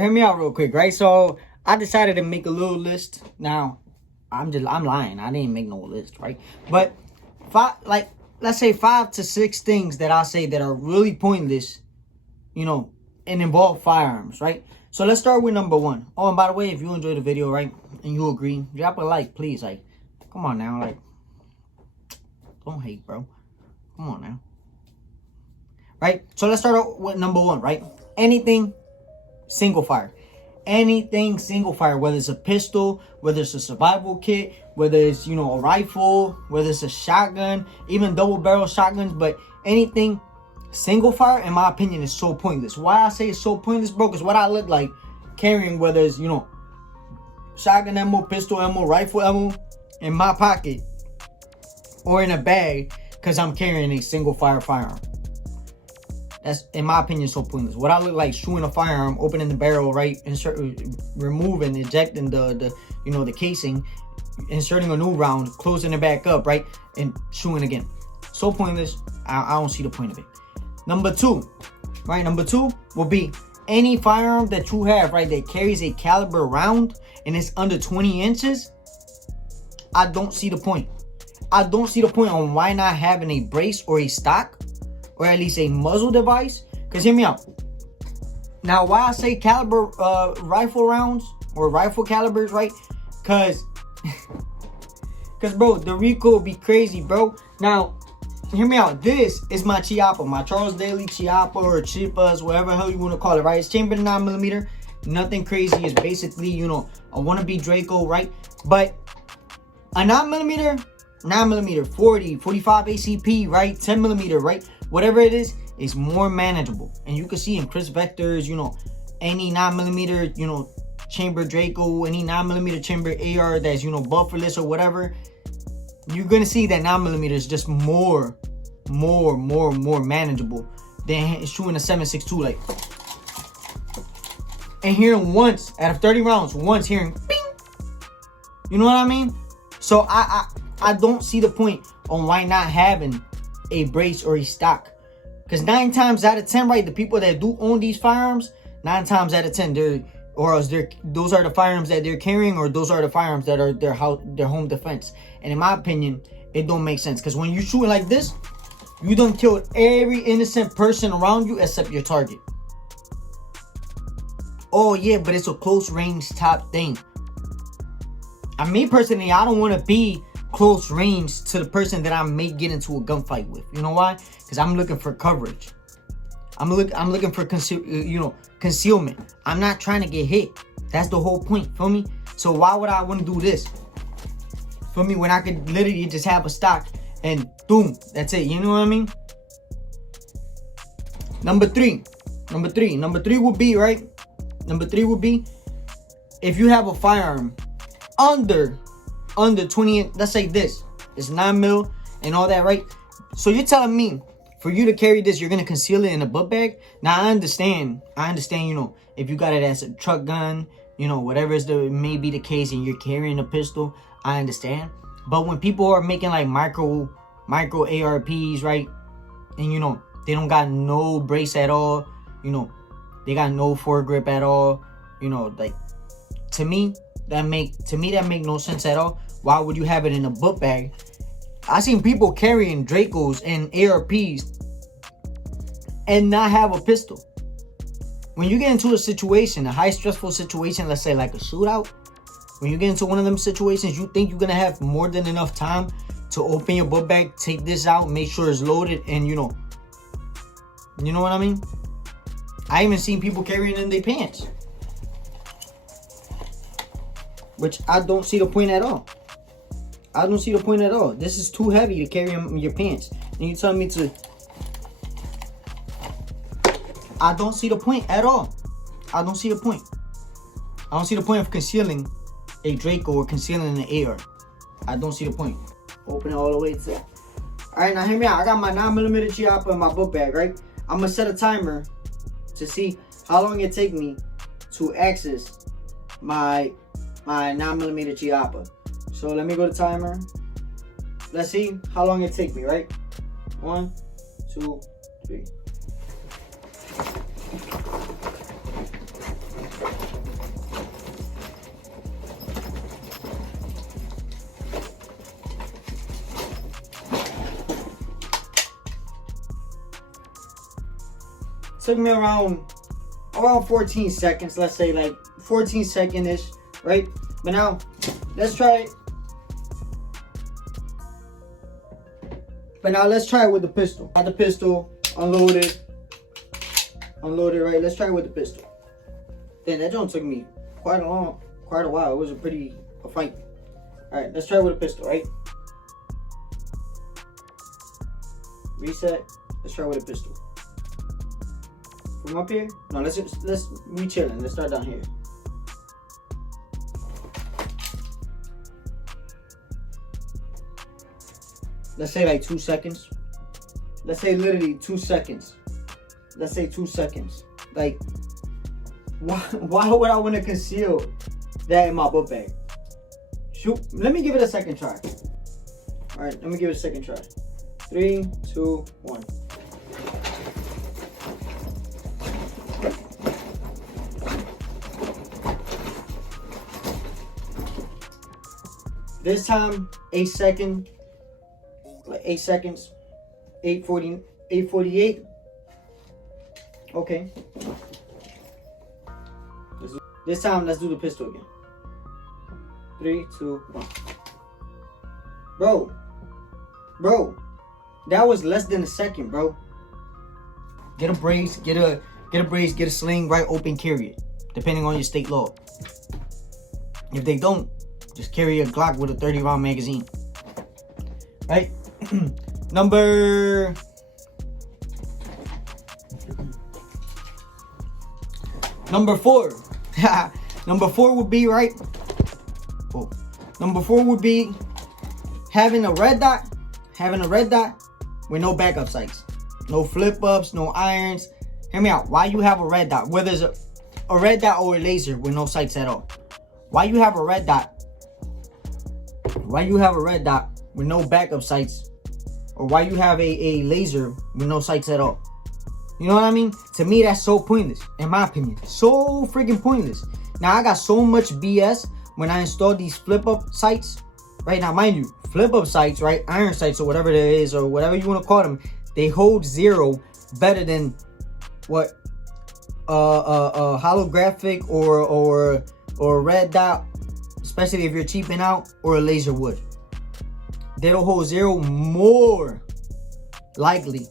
hear me out real quick, right? So I decided to make a little list. Now, I'm lying. I didn't make no list, right? But let's say 5 to 6 things that I say that are really pointless, and involve firearms, right? So let's start with number 1. Oh, and by the way, if you enjoyed the video, right, and you agree, drop a like, please. Like, come on now, like, don't hate, bro. Come on now. Right? So let's start out with number 1, right? Anything single fire. Anything single fire, whether it's a pistol, whether it's a survival kit, whether it's, a rifle, whether it's a shotgun, even double barrel shotguns, but anything single fire, in my opinion, is so pointless. Why I say it's so pointless, bro? Because what I look like carrying, whether it's, shotgun ammo, pistol ammo, rifle ammo in my pocket or in a bag, because I'm carrying a single fire firearm. That's, in my opinion, so pointless. What I look like shooting a firearm, opening the barrel, right, removing, ejecting the casing, inserting a new round, closing it back up, right, and shooting again. So pointless. I don't see the point of it. Number 2, right? Number 2 will be any firearm that you have, right, that carries a caliber round and it's under 20 inches. I don't see the point. I don't see the point on why not having a brace or a stock, or at least a muzzle device. Because hear me out. Now, why I say caliber rifle rounds or rifle calibers, right? Because bro, the recoil be crazy, bro. Now, hear me out. This is my Chiappa, my Charles Daly Chiappa, or Chipas, whatever the hell you want to call it, right? It's chambered in 9mm. Nothing crazy. It's basically, a wannabe Draco, right? But a 9mm, 40, 45 ACP, right? 10mm, right? Whatever it is more manageable. And you can see in Chris Vector's, any 9mm, chamber Draco, any 9mm chamber AR that's, bufferless or whatever, you're going to see that 9mm is just more manageable than shooting a 7.62, like. And hearing once, out of 30 rounds, once hearing, bing! You know what I mean? So I don't see the point on why not having a brace or a stock. Because 9 times out of 10, right, the people that do own these firearms, 9 times out of 10, those are the firearms that they're carrying, or those are the firearms that are their home defense. And in my opinion, it don't make sense. Because when you shoot like this, you done killed every innocent person around you except your target. Oh yeah, but it's a close range top thing. Me personally, I don't want to be close range to the person that I may get into a gunfight with. You know why? Because I'm looking for coverage. I'm looking for concealment. I'm not trying to get hit. That's the whole point. Feel me? So why would I want to do this? Feel me? When I could literally just have a stock and boom, that's it. You know what I mean? Number three would be, right? Number 3 would be, if you have a firearm under 20, let's say this, it's 9mm and all that, right? So you're telling me for you to carry this, you're gonna conceal it in a book bag? Now I understand, if you got it as a truck gun, whatever may be the case, and you're carrying a pistol, I understand. But when people are making like micro ARPs, right, and they don't got no brace at all, they got no foregrip at all, like, to me that make no sense at all. Why would you have it in a book bag? I seen people carrying Dracos and ARPs and not have a pistol. When you get into a situation, a high stressful situation, let's say like a shootout, when you get into one of them situations, you think you're gonna have more than enough time to open your book bag, take this out, make sure it's loaded, and you know what I mean? I even seen people carrying in their pants, which I don't see the point at all. I don't see the point at all. This is too heavy to carry in your pants. And you tell me to... I don't see the point at all. I don't see the point. I don't see the point of concealing a Draco or concealing an AR. I don't see the point. Open it all the way to... Alright, now hear me out. I got my 9mm Chiappa in my book bag, right? I'm going to set a timer to see how long it take me to access my 9mm Chiappa. So let me go to timer. Let's see how long it take me, right? 1, 2, 3. took me around 14 seconds, let's say like 14 second-ish, right? But now, let's try it. But now let's try it with the pistol. Got the pistol, unloaded, right? Let's try it with the pistol. Then that joint took me quite a while. It was a fight. All right, let's try it with a pistol, right? Reset. Let's try it with a pistol. From up here? No, let's be chilling. Let's start down here. Let's say like 2 seconds. Let's say literally 2 seconds. Let's say 2 seconds. Like, why would I want to conceal that in my book bag? Shoot, let me give it a second try. All right, let me give it a second try. 3, 2, 1. This time, 8 seconds. 8:48. Okay. This time, let's do the pistol again. 3, 2, 1. Bro, that was less than a second, bro. Get a brace, get a sling, right? Open carry it, depending on your state law. If they don't, just carry a Glock with a 30-round magazine, right? Number 4. Number 4 would be, right? Oh. Number 4 would be having a red dot with no backup sights, no flip ups, no irons. Hear me out. Why you have a red dot? Whether it's a red dot or a laser with no sights at all. Why you have a red dot? Why you have a red dot with no backup sights? Or why you have a laser with no sights at all? You know what I mean? To me, that's so pointless, in my opinion. So freaking pointless. Now, I got so much BS when I installed these flip-up sights. Right now, mind you, flip-up sights, right? Iron sights or whatever it is, or whatever you want to call them, they hold 0 better than what holographic or red dot, especially if you're cheaping out, or a laser would. They'll hold 0 more likely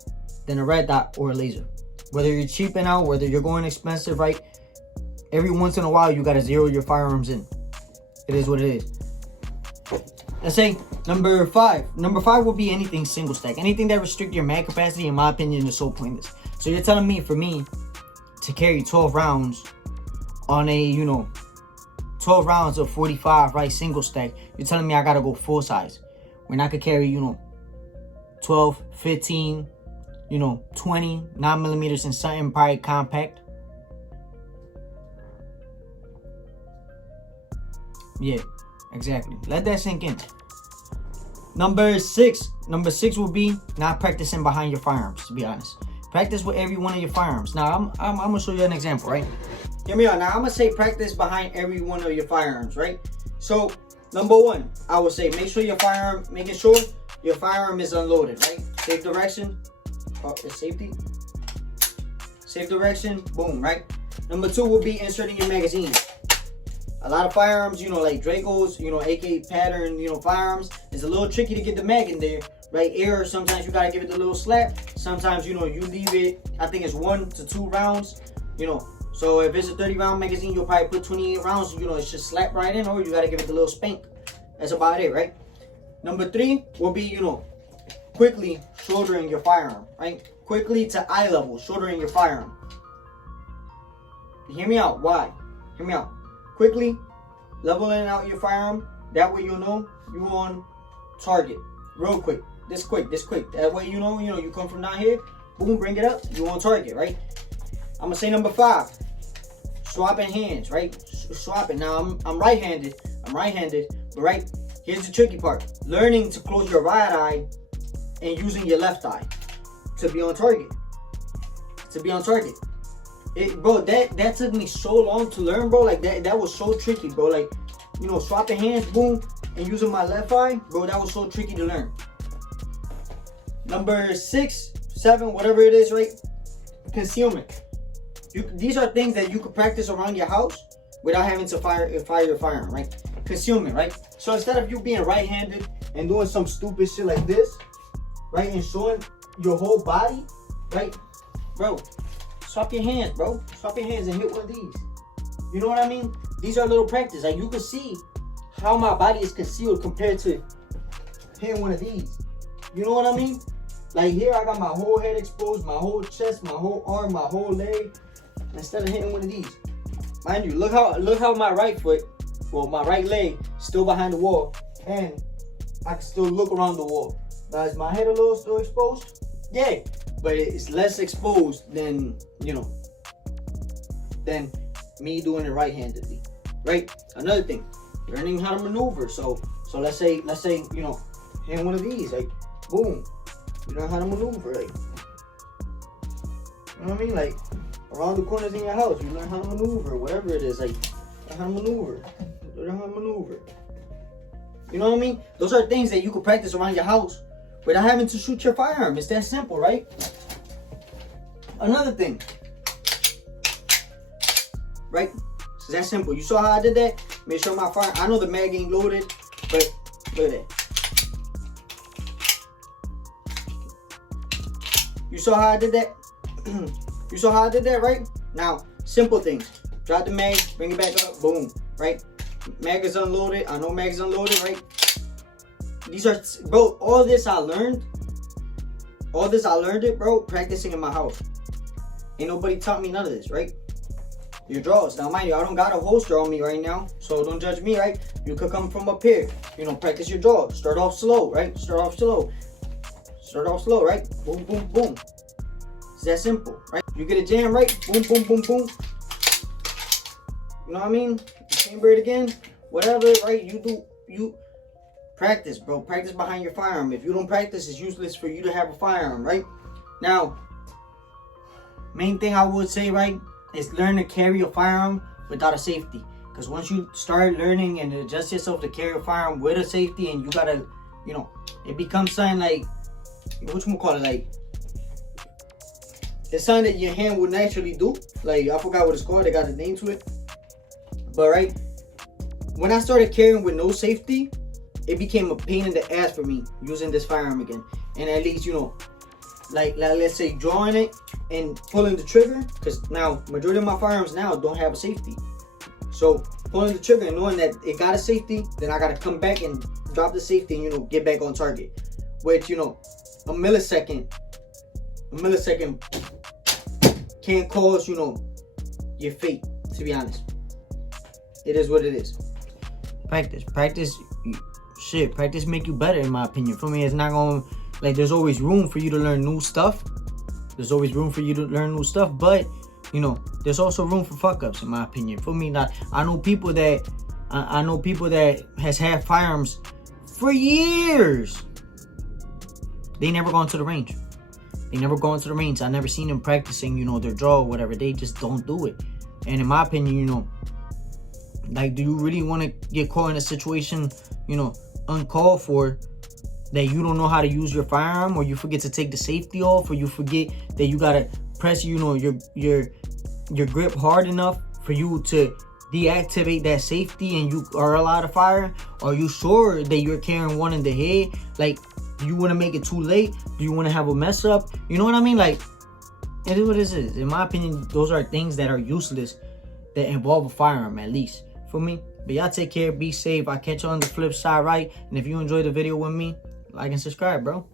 than a red dot or a laser. Whether you're cheaping out, whether you're going expensive, right? Every once in a while, you gotta zero your firearms in. It is what it is. Let's say number 5. Number 5 will be anything single stack. Anything that restrict your mag capacity, in my opinion, is so pointless. So you're telling me, for me to carry 12 rounds on a, 12 rounds of 45, right, single stack, you're telling me I gotta go full size. When I could carry, 12, 15, 20, 9mm and something probably compact. Yeah, exactly. Let that sink in. Number 6 will be not practicing behind your firearms, to be honest. Practice with every one of your firearms. Now, I'm going to show you an example, right? Hear me out. Now, I'm going to say practice behind every one of your firearms, right? So, number 1, I would say making sure your firearm is unloaded, right? Safe direction. Oh, it's safety. Safe direction. Boom, right? Number 2 will be inserting your magazine. A lot of firearms, like Dracos, AK pattern, firearms, it's a little tricky to get the mag in there, right? Air, sometimes you gotta give it a little slap. Sometimes, you leave it, I think it's 1 to 2 rounds, So if it's a 30-round magazine, you'll probably put 28 rounds, it should slap right in, or you gotta give it a little spank. That's about it, right? Number 3 will be, quickly shouldering your firearm, right? Quickly to eye level, shouldering your firearm. Hear me out. Why? Hear me out. Quickly leveling out your firearm. That way you'll know you on target. Real quick. This quick. That way you know, you come from down here, boom, bring it up, you on target, right? I'm gonna say number 5. Swapping hands, right? Swapping. Now I'm right-handed. But right, here's the tricky part. Learning to close your right eye and using your left eye to be on target. Bro, that took me so long to learn, bro. Like that was so tricky, bro. Like, swapping hands, boom, and using my left eye, bro, that was so tricky to learn. Number 6, 7, whatever it is, right? Concealment. These are things that you could practice around your house without having to fire your firearm, right? Concealment, right? So instead of you being right-handed and doing some stupid shit like this, right, and showing your whole body, right, bro, swap your hands, bro. Swap your hands and hit one of these. You know what I mean? These are little practice. Like, you can see how my body is concealed compared to hitting one of these. You know what I mean? Like, here I got my whole head exposed, my whole chest, my whole arm, my whole leg, instead of hitting one of these. Mind you, look how my right foot, well, my right leg still behind the wall, and I can still look around the wall. Now, is my head a little still exposed? Yeah, but it's less exposed than, you know, than me doing it right-handedly, right? Another thing, learning how to maneuver. So let's say, you know, hit one of these, like, boom. You learn how to maneuver, like, you know what I mean? Like, around the corners in your house, you learn how to maneuver, whatever it is, like, learn how to maneuver. Learn how to maneuver. You know what I mean? Those are things that you can practice around your house without having to shoot your firearm. It's that simple, right? Another thing, right? It's that simple. You saw how I did that? Make sure my fire, I know the mag ain't loaded, but look at that. You saw how I did that? You saw how I did that, right? Now, simple things. Drop the mag, bring it back up, boom, right? Mag is unloaded. I know mag is unloaded, right? These are, bro, all this I learned it, bro, practicing in my house. Ain't nobody taught me none of this, right? Your draws. Now, mind you, I don't got a holster on me right now, so don't judge me, right? You could come from up here. You know, practice your draws. Start off slow, right? Start off slow, right? Boom, boom, boom. It's that simple, right? You get a jam, right? Boom, boom, boom, boom. You know what I mean? Chamber it again, whatever, right? You practice, bro. Practice behind your firearm. If you don't practice, it's useless for you to have a firearm, right? Now, main thing I would say, right, is learn to carry a firearm without a safety. Because once you start learning and adjust yourself to carry a firearm with a safety, and you gotta, you know, it becomes something like, what you call it, like, it's something that your hand would naturally do. Like, I forgot what it's called. They got a name to it. But, right, when I started carrying with no safety, it became a pain in the ass for me using this firearm again. And at least, you know, like let's say drawing it and pulling the trigger, because now majority of my firearms now don't have a safety. So pulling the trigger and knowing that it got a safety, then I got to come back and drop the safety and, you know, get back on target. Which, you know, a millisecond can't cause, you know, your fate, to be honest. It is what it is. Practice make you better, in my opinion. For me, it's not gonna, like, there's always room for you to learn new stuff. But, you know, there's also room for fuck ups, in my opinion. For me, not, I know people that has had firearms for years. They never gone to the range. I never seen them practicing, you know, their draw or whatever. They just don't do it. And in my opinion, you know, like, do you really want to get caught in a situation, you know, uncalled for, that you don't know how to use your firearm, or you forget to take the safety off, or you forget that you gotta press, you know, your grip hard enough for you to deactivate that safety and you are allowed to fire? Are you sure that you're carrying one in the head? Like, do you want to make it too late? Do you want to have a mess up? You know what I mean? Like, it is what it is. In my opinion, those are things that are useless that involve a firearm, at least for me. But y'all take care, be safe. I'll catch you on the flip side, right? And if you enjoyed the video with me, like and subscribe, bro.